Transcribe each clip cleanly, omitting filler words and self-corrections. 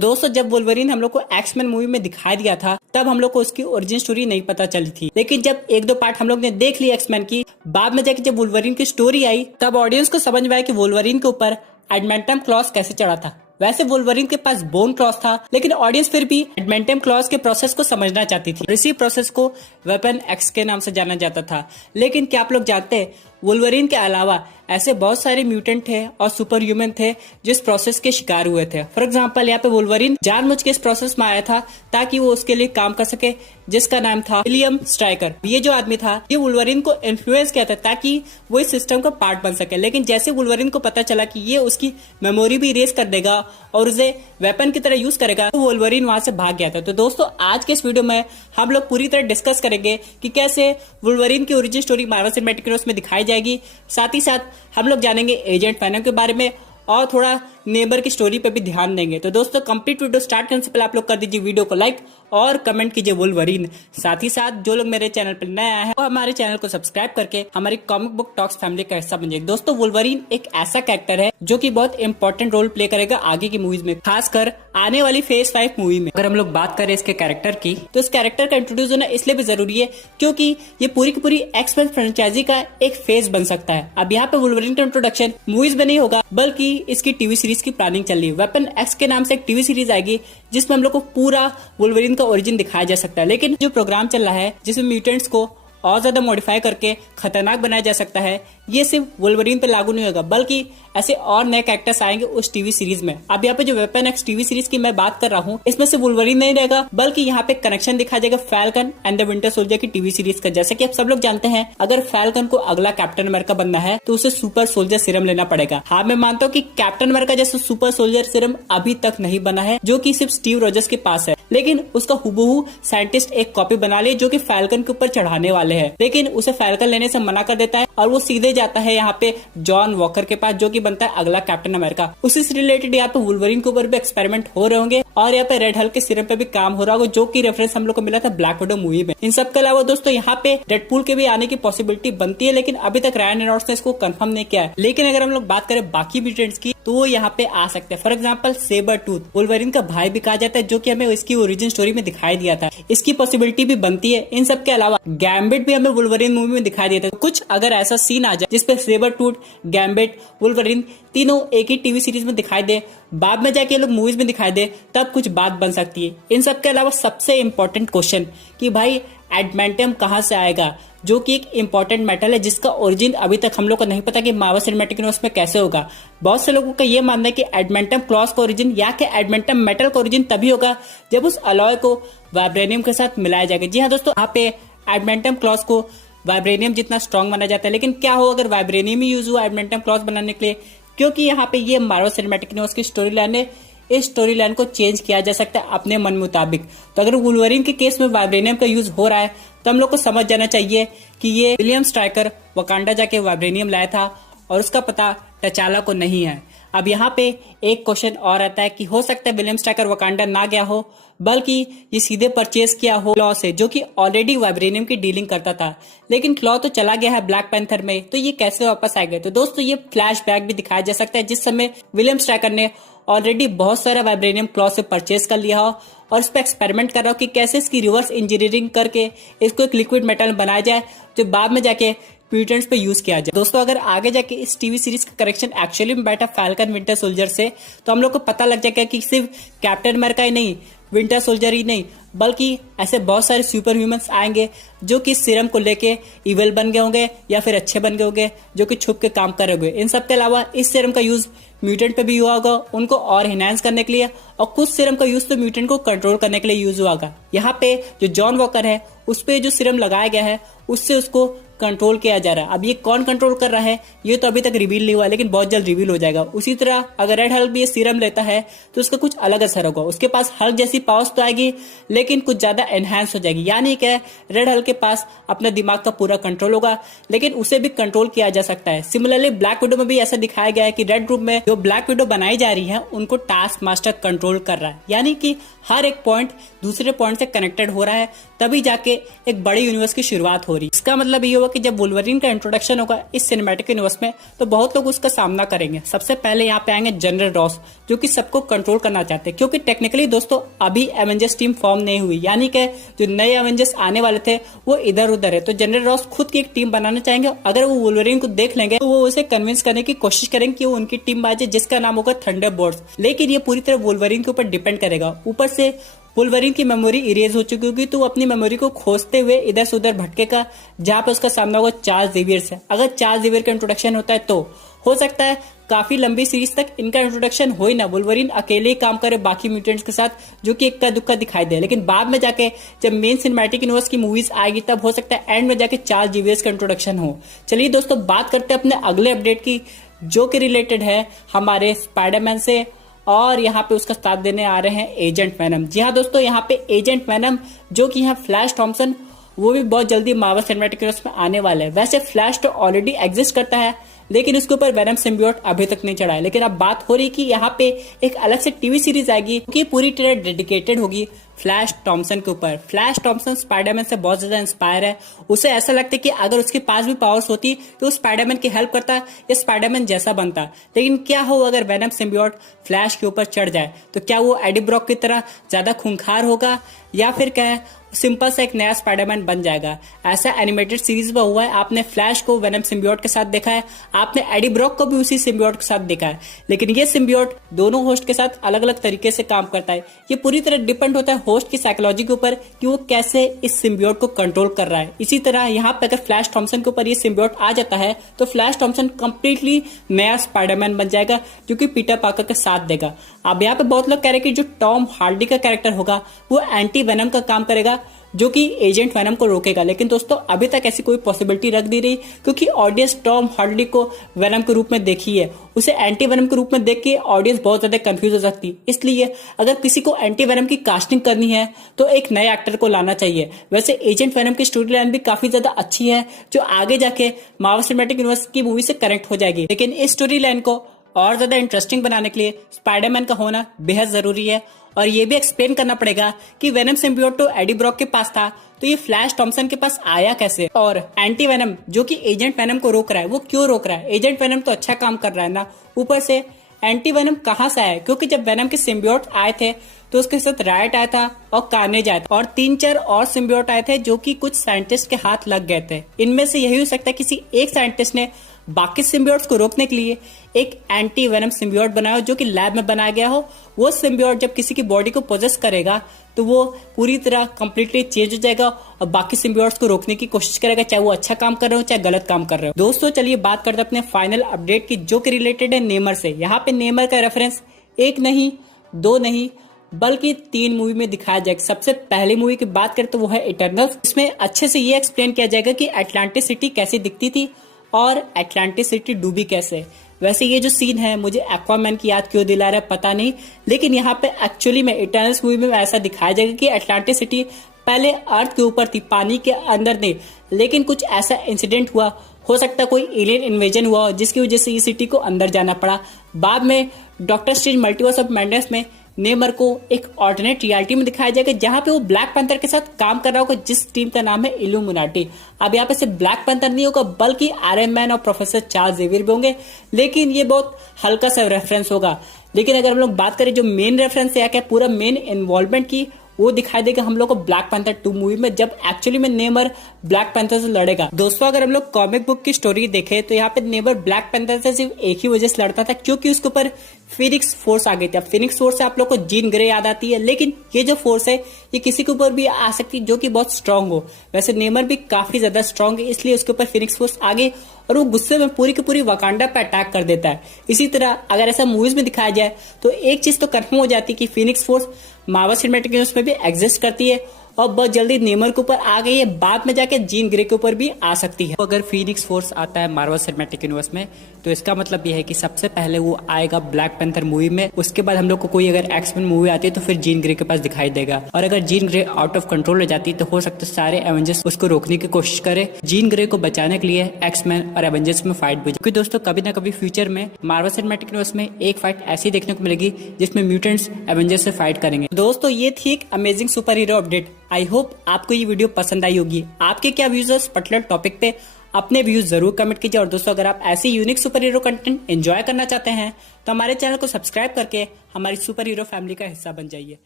दोस्तों जब वुल्वरीन हम लोग को एक्समैन मूवी में दिखाई दिया था तब हम लोग को उसकी ओरिजिन स्टोरी नहीं पता चली थी, लेकिन जब एक दो पार्ट हम लोग ने देख ली एक्समैन की, बाद में जाके जब वुल्वरीन की स्टोरी आई तब ऑडियंस को समझ में आया कि वुल्वरीन के ऊपर एडमेंटम क्लॉज कैसे चढ़ा था। वैसे वुल्वरीन के पास बोन क्लॉज था, लेकिन ऑडियंस फिर भी एडमेंटम क्लॉज के प्रोसेस को समझना चाहती थी। इसी प्रोसेस को वेपन एक्स के नाम से जाना जाता था। लेकिन क्या आप लोग जानते हैं वुल्वरीन के अलावा ऐसे बहुत सारे म्यूटेंट थे और सुपर ह्यूमन थे जो इस प्रोसेस के शिकार हुए थे। फॉर एग्जांपल यहाँ पे वुल्वरीन जानबूझ के इस प्रोसेस में आया था ताकि वो उसके लिए काम कर सके, जिसका नाम था विलियम स्ट्राइकर। ये जो आदमी था ये वुल्वरीन को इन्फ्लुएंस किया था ताकि वो इस सिस्टम का पार्ट बन सके। लेकिन जैसे वुल्वरीन को पता चला कि ये उसकी मेमोरी भी इरेज कर देगा और उसे वेपन की तरह यूज करेगा, तो वुल्वरीन वहां से भाग गया था। तो दोस्तों आज के इस वीडियो में हम लोग पूरी तरह डिस्कस करेंगे कि कैसे वुल्वरीन की origin story Marvel cinematic universe में दिखाई जाएगी। साथ ही साथ हम लोग जानेंगे एजेंट वेनम के बारे में और थोड़ा नेबर की स्टोरी पे भी ध्यान देंगे। तो दोस्तों कंप्लीट वीडियो स्टार्ट करने से पहले आप लोग कर दीजिए वीडियो को लाइक और कमेंट कीजिए वुल्वरीन। साथ ही साथ जो लोग मेरे चैनल पर नए आए हैं वो हमारे चैनल को सब्सक्राइब करके हमारी कॉमिक बुक टॉक्स फैमिली का हिस्सा बन जाए। दोस्तों वुल्वरीन एक ऐसा कैरेक्टर है जो कि बहुत इंपॉर्टेंट रोल प्ले करेगा आगे की मूवीज में, खासकर आने वाली फेज 5 मूवी में। अगर हम लोग बात करें इसके कैरेक्टर की तो इस कैरेक्टर का इंट्रोड्यूस होना इसलिए भी जरूरी है क्योंकि ये पूरी की पूरी एक्समैन फ्रेंचाइजी का एक फेज बन सकता है। अब यहाँ पे वुल्वरीन का इंट्रोडक्शन मूवीज में नहीं होगा बल्कि इसकी टीवी सीरीज की प्लानिंग चल रही है। वेपन एक्स के नाम से एक टीवी सीरीज आएगी जिसमें हम लोग को पूरा वुल्वरीन का ओरिजिन दिखाया जा सकता है। लेकिन जो प्रोग्राम चल रहा है जिसमें म्यूटेंट्स को और ज्यादा मॉडिफाई करके खतरनाक बनाया जा सकता है, ये सिर्फ वुल्वरीन पे लागू नहीं होगा बल्कि ऐसे और नए कैरेक्टर्स आएंगे उस टीवी सीरीज में। अब यहाँ पे जो वेपन एक्स टीवी सीरीज की मैं बात कर रहा हूँ इसमें से वुल्वरीन नहीं रहेगा बल्कि यहाँ पे कनेक्शन दिखाया जाएगा falcon and the winter soldier की टीवी सीरीज का। जैसे कि आप सब लोग जानते हैं अगर फैल्कन को अगला कैप्टन अमेरिका बनना है तो उसे सुपर सोल्जर सीरम लेना पड़ेगा। हाँ मैं मानता हूँ कि कैप्टन अमेरिका जैसा सुपर सोल्जर सीरम अभी तक नहीं बना है जो कि सिर्फ स्टीव रॉजर्स के पास है, लेकिन उसका हुबहू साइंटिस्ट एक कॉपी बना ले जो कि फैल्कन के ऊपर चढ़ाने वाले हैं। लेकिन उसे फैल्कन लेने से मना कर देता है और वो सीधे जाता है यहाँ पे जॉन वॉकर के पास जो कि बनता है अगला कैप्टन अमेरिका। उसी से रिलेटेड यहाँ पे वुल्वरीन के ऊपर भी एक्सपेरिमेंट हो रहे होंगे और यहाँ पे रेड हल्क के सीरम पे भी काम हो रहा होगा जो कि रेफरेंस हम लोग को मिला था ब्लैक विडो मूवी में। इन सब के अलावा दोस्तों यहाँ पे डेडपूल के भी आने की पॉसिबिलिटी बनती है, लेकिन अभी तक रायन रेनॉल्ड्स ने इसको कंफर्म नहीं किया है। लेकिन अगर हम लोग बात करें बाकी म्यूटेंट्स की तो वो यहाँ पे आ सकते हैं। For example sabre tooth wolverine का भाई भी कहा जाता है जो कि हमें इसकी ओरिजिन स्टोरी में दिखाई दिया था, इसकी पॉसिबिलिटी भी बनती है। इन सब के अलावा गैम्बिट भी हमें वुल्वरीन मूवी में दिखाई दिया था। कुछ अगर ऐसा सीन आ जाए जिसपे सेबर टूथ, गैम्बिट, वुल्वरीन तीनों एक ही टीवी सीरीज में दिखाई दे, बाद में जाके लोग मूवीज में दिखाई दे, तब कुछ बात बन सकती है। इन सब के अलावा सबसे इम्पोर्टेंट क्वेश्चन कि भाई एडमेंटम कहाँ से आएगा, जो कि एक इम्पोर्टेंट मेटल है जिसका ओरिजिन अभी तक हम लोग को नहीं पता कि मार्वल सिनेमैटिक यूनिवर्स में कैसे होगा। बहुत से लोगों का ये मानना है कि एडमेंटम क्लॉज का ओरिजिन या कि एडमेंटम मेटल का ओरिजिन तभी होगा जब उस अलॉय को वाइब्रेनियम के साथ मिलाया जाएगा। जी हाँ दोस्तों, यहाँ पे एडमेंटम क्लॉज को वाइब्रेनियम जितना स्ट्रॉन्ग माना जाता है, लेकिन क्या हो अगर वाइब्रेनियम ही यूज हुआ एडमेंटम क्लॉज बनाने के लिए, क्योंकि यहाँ पे ये मार्वल सिनेमैटिक यूनिवर्स की स्टोरी लाइन है। इस स्टोरी लाइन को चेंज किया जा सकता है अपने मन मुताबिक। तो अगर वुल्वरीन के केस में वाइब्रेनियम का यूज हो रहा है तो हम लोग को समझ जाना चाहिए कि ये विलियम स्ट्राइकर वकांडा जाके वाइब्रेनियम लाया था और उसका पता टचाला को नहीं है। अब यहाँ पे एक क्वेश्चन और आता है कि हो सकता है विलियम स्ट्राइकर वकांडा ना गया हो बल्कि ये सीधे परचेज किया हो क्लॉ से, जो कि ऑलरेडी वाइब्रेनियम की डीलिंग करता था। लेकिन क्लॉ तो चला गया है ब्लैक पैंथर में, तो ये कैसे वापस आएगा। तो दोस्तों ये फ्लैशबैक भी दिखाया जा सकता है जिस समय विलियम स्ट्राइकर ने ऑलरेडी बहुत सारा वाइब्रेनियम क्लॉ से परचेज कर लिया हो और इस पर एक्सपेरिमेंट कर रहा हो कि कैसे इसकी रिवर्स इंजीनियरिंग करके इसको एक लिक्विड मेटल बनाया जाए जो बाद में जाके म्यूटेंट्स पे यूज किया जाए। दोस्तों अगर आगे जाके इस टीवी सीरीज का करेक्शन एक्चुअली में बैठा फैल्कन विंटर सोल्जर से, तो हम लोग को पता लग जाएगा कि सिर्फ कैप्टन अमेरिका ही नहीं, विंटर सोल्जर ही नहीं, बल्कि ऐसे बहुत सारे सुपर ह्यूमंस आएंगे जो कि सीरम को लेके इविल बन गए होंगे या फिर अच्छे बन गए होंगे जो कि छुप के काम कर रहे होंगे। इन सब के अलावा इस सीरम का यूज म्यूटेंट पे भी हुआ होगा उनको और एनहांस करने के लिए, और कुछ सीरम का यूज तो म्यूटेंट को कंट्रोल करने के लिए यूज हुआ होगा। यहाँ पे जो जॉन वॉकर है उस पे जो सीरम लगाया गया है उससे उसको कंट्रोल किया जा रहा है। अब ये कौन कंट्रोल कर रहा है ये तो अभी तक रिवील नहीं हुआ, लेकिन बहुत जल्द रिवील हो जाएगा। उसी तरह अगर रेड हल्क भी ये सीरम लेता है तो उसका कुछ अलग असर होगा, उसके पास हल्क जैसी पावर्स तो आएगी लेकिन कुछ ज्यादा एनहांस हो जाएगी। यानी कि रेड हल्क के पास अपने दिमाग का पूरा कंट्रोल होगा लेकिन उसे भी कंट्रोल किया जा सकता है। सिमिलरली ब्लैक विडो में भी ऐसा दिखाया गया है कि रेड रूम में जो ब्लैक विडो बनाई जा रही है उनको टास्क मास्टर कंट्रोल कर रहा है, यानी कि हर एक पॉइंट दूसरे पॉइंट से कनेक्टेड हो रहा है, तभी जाके एक बड़े यूनिवर्स की शुरुआत हो रही है। इसका मतलब ये होगा कि जब वुल्वरीन का इंट्रोडक्शन होगा इस सिनेमैटिक यूनिवर्स में तो बहुत लोग उसका सामना करेंगे। सबसे पहले यहाँ पे आएंगे जनरल रॉस, जो कि सबको कंट्रोल करना चाहते हैं, क्योंकि टेक्निकली दोस्तों अभी एवेंजर्स टीम फॉर्म नहीं हुई, यानी कि जो नए एवेंजर्स आने वाले थे वो इधर उधर है। तो जनरल रॉस खुद की एक टीम बनाना चाहेंगे। अगर वो वुल्वरीन को देख लेंगे तो वो उसे कन्विंस करने की कोशिश करेंगे कि वो उनकी टीम में आ जाए, जिसका नाम होगा थंडरबोल्ट्स। लेकिन ये पूरी तरह वुल्वरीन के ऊपर डिपेंड करेगा। ऊपर से वुल्वरीन की मेमोरी इरेज हो चुकी होगी, तो वो अपनी मेमोरी को खोजते हुए इधर से उधर भटकेगा, जहां पे उसका सामना होगा चार्ल्स ज़ेवियर से। अगर चार्ल्स ज़ेवियर का इंट्रोडक्शन होता है तो हो सकता है काफी लंबी सीरीज तक इनका इंट्रोडक्शन हो ही ना, वुल्वरीन अकेले ही काम करे बाकी म्यूटेंट्स के साथ, जो कि इक्का दुक्का दिखाई दे। लेकिन बाद में जाके जब मेन सिनेमैटिक यूनिवर्स की मूवीज आएगी तब हो सकता है एंड में जाके चार्ल्स ज़ेवियर का इंट्रोडक्शन हो। चलिए दोस्तों बात करते हैं अपने अगले अपडेट की, जो कि रिलेटेड है हमारे स्पाइडरमैन से, और यहाँ पे उसका साथ देने आ रहे हैं एजेंट वेनम। जी हाँ दोस्तों, यहाँ पे एजेंट वेनम जो कि यहाँ फ्लैश थॉम्पसन, वो भी बहुत जल्दी मार्वल सिनेमैटिक यूनिवर्स में आने वाला है। वैसे फ्लैश तो ऑलरेडी एग्जिस्ट करता है, लेकिन उसके ऊपर वेनम सिम्बियोट अभी तक नहीं चढ़ा है। लेकिन अब बात हो रही कि यहाँ पे एक अलग से टीवी सीरीज आएगी कि पूरी तरह डेडिकेटेड होगी फ्लैश थॉम्पसन के ऊपर। फ्लैश थॉम्पसन स्पाइडरमैन से बहुत ज्यादा इंस्पायर है। उसे ऐसा लगता है कि अगर उसके पास भी पावर्स होती तो वो स्पाइडरमैन की हेल्प करता या स्पाइडरमैन जैसा बनता। लेकिन क्या हो अगर वेनम सिम्बियोट फ्लैश के ऊपर चढ़ जाए, तो क्या वो एडी ब्रॉक की तरह ज्यादा खूंखार होगा या फिर क्या है सिंपल सा एक नया स्पाइडरमैन बन जाएगा। ऐसा एनिमेटेड सीरीज में हुआ है। आपने फ्लैश को वेनम सिम्बियोट के साथ देखा है, आपने एडी ब्रॉक को भी उसी सिम्बियोट के साथ देखा है, लेकिन ये सिम्बियोट दोनों होस्ट के साथ अलग अलग तरीके से काम करता है। ये पूरी तरह डिपेंड होता है होस्ट की साइकोलॉजी के ऊपर कि वो कैसे इस सिम्बियोट को कंट्रोल कर रहा है। इसी तरह यहाँ पे अगर फ्लैश थॉम्पसन के ऊपर ये सिम्बियोट आ जाता है तो फ्लैश थॉम्पसन कंप्लीटली नया स्पाइडरमैन बन जाएगा, जो कि पीटर पार्कर के साथ देगा। अब यहाँ पे बहुत लोग कह रहे हैं कि जो टॉम हार्डी का कैरेक्टर होगा वो एंटी वेनम का काम करेगा, जो कि एजेंट वेनम को रोकेगा। लेकिन दोस्तों अभी तक ऐसी कोई पॉसिबिलिटी रख दी रही, क्योंकि ऑडियंस टॉम हार्डी को वेनम के रूप में देखी है, उसे एंटी वेनम के रूप में देख के ऑडियंस बहुत ज्यादा कंफ्यूज हो सकती। इसलिए अगर किसी को एंटी वेनम की कास्टिंग करनी है तो एक नए एक्टर को लाना चाहिए। वैसे एजेंट वेनम की स्टोरी लाइन भी काफी ज्यादा अच्छी है, जो आगे जाके मार्वल सिनेमैटिक यूनिवर्स की मूवी से कनेक्ट हो जाएगी। लेकिन इस स्टोरी लाइन को और ज्यादा इंटरेस्टिंग बनाने के लिए स्पाइडरमैन का होना बेहद जरूरी है, और ये भी एक्सप्लेन करना पड़ेगा कि वेनम सिम्बियोट तो एडी ब्रॉक के पास था, तो ये फ्लैश थॉम्पसन के पास आया कैसे, और एंटी वेनम जो कि एजेंट वेनम को रोक रहा है वो क्यों रोक रहा है। एजेंट वेनम तो अच्छा काम कर रहा है ना, ऊपर से एंटी वेनम कहाँ से आया, क्योंकि जब वेनम के सिम्बियोट आए थे तो उसके साथ रायट आया था और कार्नेज आया था, और 3-4 और सिम्बियोट आए थे जो कि कुछ साइंटिस्ट के हाथ लग गए थे। इनमें से यही हो सकता है किसी एक साइंटिस्ट ने बाकी सिम्बियोट्स को रोकने के लिए एक एंटी वेनम सिम्बियोट बनाया हो, जो कि लैब में बनाया गया हो। वो सिम्बियोट जब किसी की बॉडी को पोजेस करेगा तो वो पूरी तरह कंप्लीटली चेंज हो जाएगा और बाकी सिम्बियोट्स को रोकने की कोशिश करेगा, चाहे वो अच्छा काम कर रहे हो चाहे गलत काम कर रहे हो। दोस्तों चलिए बात करते हैं अपने फाइनल अपडेट की, जो कि रिलेटेड है नेमर से। यहाँ पे नेमर का रेफरेंस एक नहीं, दो नहीं, बल्कि 3 मूवी में दिखाया जाएगा। सबसे पहली मूवी की बात करें तो वो है इटर्नल्स। इसमें अच्छे से ये एक्सप्लेन किया जाएगा कि अटलांटिस सिटी कैसी दिखती थी और अटलांटिस सिटी डूबी कैसे। वैसे ये जो सीन है मुझे एक्वामैन की याद क्यों दिला रहा है पता नहीं, लेकिन यहाँ पे एक्चुअली में इटर्नल्स मूवी में ऐसा दिखाया जाएगा कि अटलांटिस सिटी पहले अर्थ के ऊपर थी, पानी के अंदर नहीं, लेकिन कुछ ऐसा इंसिडेंट हुआ, हो सकता है कोई एलियन इन्वेजन हुआ जिसकी वजह से इस सिटी को अंदर जाना पड़ा। बाद में doctor strange multiverse of madness में नेमर को एक ऑल्टरनेट रियलिटी में दिखाया जाएगा, जहां पे वो ब्लैक पैंथर के साथ काम कर रहा होगा, जिस टीम का नाम है इल्यूमिनाटी। अब यहाँ पे सिर्फ ब्लैक पैंथर नहीं होगा, बल्कि आयरन मैन और प्रोफेसर चार्ल्स ज़ेवियर भी होंगे, लेकिन ये बहुत हल्का सा रेफरेंस होगा। लेकिन अगर हम लोग बात करें जो मेन रेफरेंस है क्या पूरा मेन इन्वॉल्वमेंट की, वो दिखाई देगा हम लोग को ब्लैक पैंथर 2 मूवी में, जब एक्चुअली में नेमर ब्लैक पैंथर से लड़ेगा। दोस्तों अगर हम लोग कॉमिक बुक की स्टोरी देखें तो यहाँ पे नेमर ब्लैक पैंथर से सिर्फ एक ही वजह से लड़ता था, क्योंकि उसके ऊपर फिनिक्स फोर्स आ गई थी। अब फिनिक्स फोर्स से आप लोग को जीन ग्रे याद आती है, लेकिन ये जो फोर्स है ये किसी के ऊपर भी आ सकती है जो कि बहुत स्ट्रांग हो। वैसे नेमर भी काफी ज्यादा स्ट्रांग है, इसलिए उसके ऊपर फिनिक्स फोर्स आ गई और वो गुस्से में पूरी की पूरी वकांडा पे अटैक कर देता है। इसी तरह अगर ऐसा मूवीज में दिखाया जाए तो एक चीज तो कंफर्म हो जाती है कि Phoenix force Marvel cinematic universe में भी एग्जिस्ट करती है और बहुत जल्दी नेमर के ऊपर आ गई है, बाद में जाके जीन ग्रे के ऊपर भी आ सकती है। तो अगर फिनिक्स फोर्स आता है मार्वल सिनेमैटिक यूनिवर्स में तो इसका मतलब ये है कि सबसे पहले वो आएगा ब्लैक पैंथर मूवी में, उसके बाद हम लोग को कोई अगर एक्समैन मूवी आती है तो फिर जीन ग्रे के पास दिखाई देगा। और अगर Jean Grey out of control हो जाती तो हो सकता है सारे एवेंजर्स उसको रोकने की कोशिश करे, जीन ग्रे को बचाने के लिए एक्समैन और एवेंजर्स में फाइट भी। क्योंकि दोस्तों कभी ना कभी फ्यूचर में मार्वल सिनेमैटिक यूनिवर्स में एक फाइट ऐसी देखने को मिलेगी जिसमें म्यूटेंट्स एवेंजर्स से फाइट करेंगे। दोस्तों ये थी एक amazing super hero update. I hope आपको ये वीडियो पसंद आई होगी। आपके क्या व्यूज है इस पर्टिकुलर टॉपिक पे, अपने व्यूज जरूर कमेंट कीजिए। और दोस्तों अगर आप ऐसे unique super hero content enjoy करना चाहते हैं तो हमारे चैनल को सब्सक्राइब करके हमारी सुपर हीरो फैमिली का हिस्सा बन जाइए।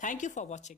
Thank you for watching.